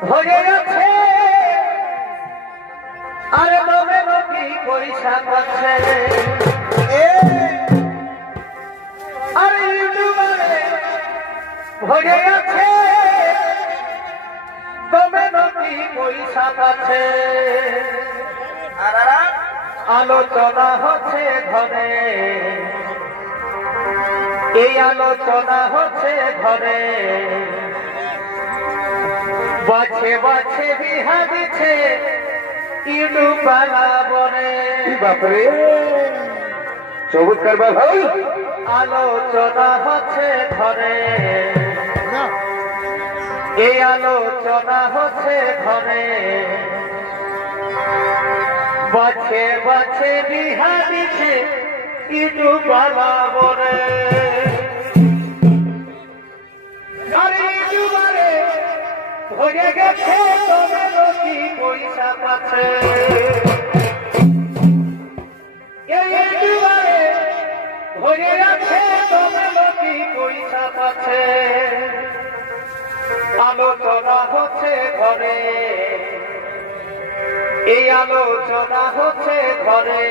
হয়ে আছে আরে তবে নদী পয়সা পাচ্ছে আরে ইউটিউবারে হয়ে আছে তবে নদী পয়সা পাচ্ছে আলোচনা হচ্ছে ঘরে এই আলোচনা হচ্ছে ঘরে বাছে বাছে বিহা দিচ্ছে ইডু পালা বনে বাপরে সবুজ করবা ভাই আলোচনা হচ্ছে ঘরে এই আলোচনা হচ্ছে ঘরে বাছে বাছে বিহা দিচ্ছে ইডু পালা বনে হয়ে গেছে তবে নদী পয়সা পাচ্ছে হয়ে আছে তবে নদী পয়সা পাচ্ছে আলোচনা হচ্ছে ঘরে এই আলোচনা হচ্ছে ঘরে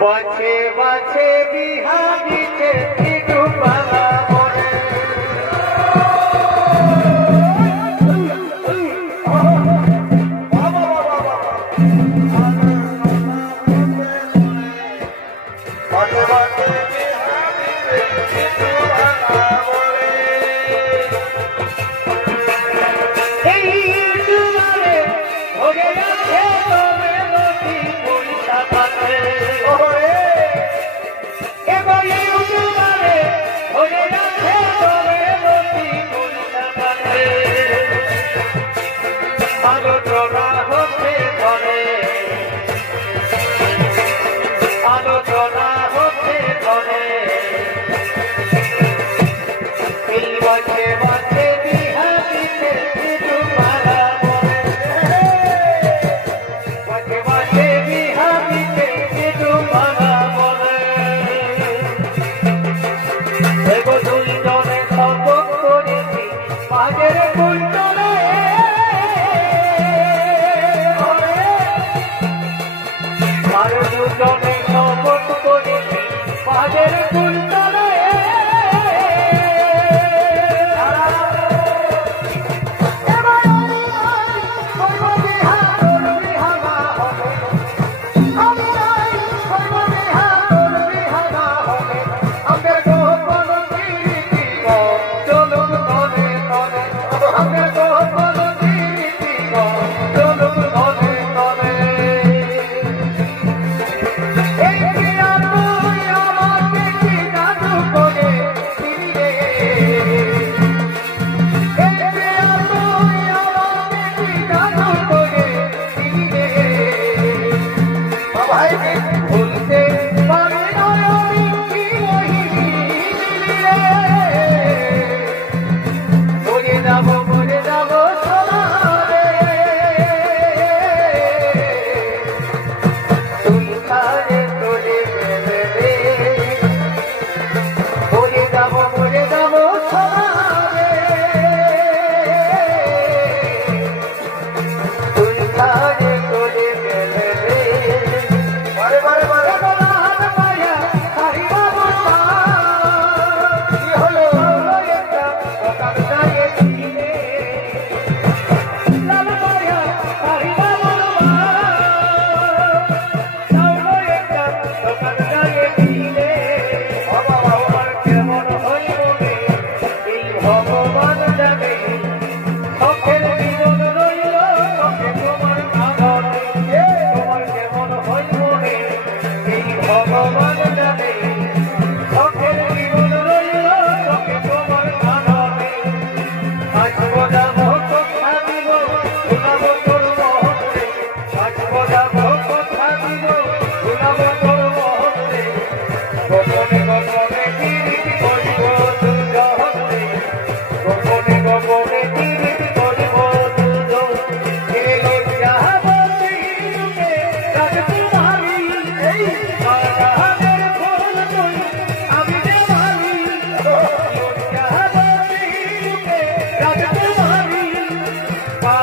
বাছে বাছে বিহা দিচ্ছে ইডু পালা আলোচনা হচ্ছে ঘরে আলোচনা হচ্ছে ঘরে এই বাছে বাছে বিহা দিতে ইডু পালা বনে বাছে বাছে বিহা দিতে ইডু পালা বনে এগো দুইজনে শপথ করেছি পাগের কুঞ্জনে দুজনে শপথ করেছি পাগের কুঞ্জনে Hey!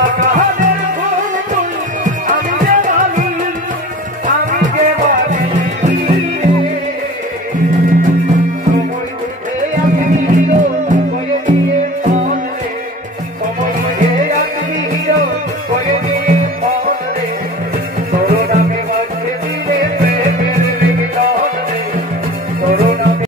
টাকা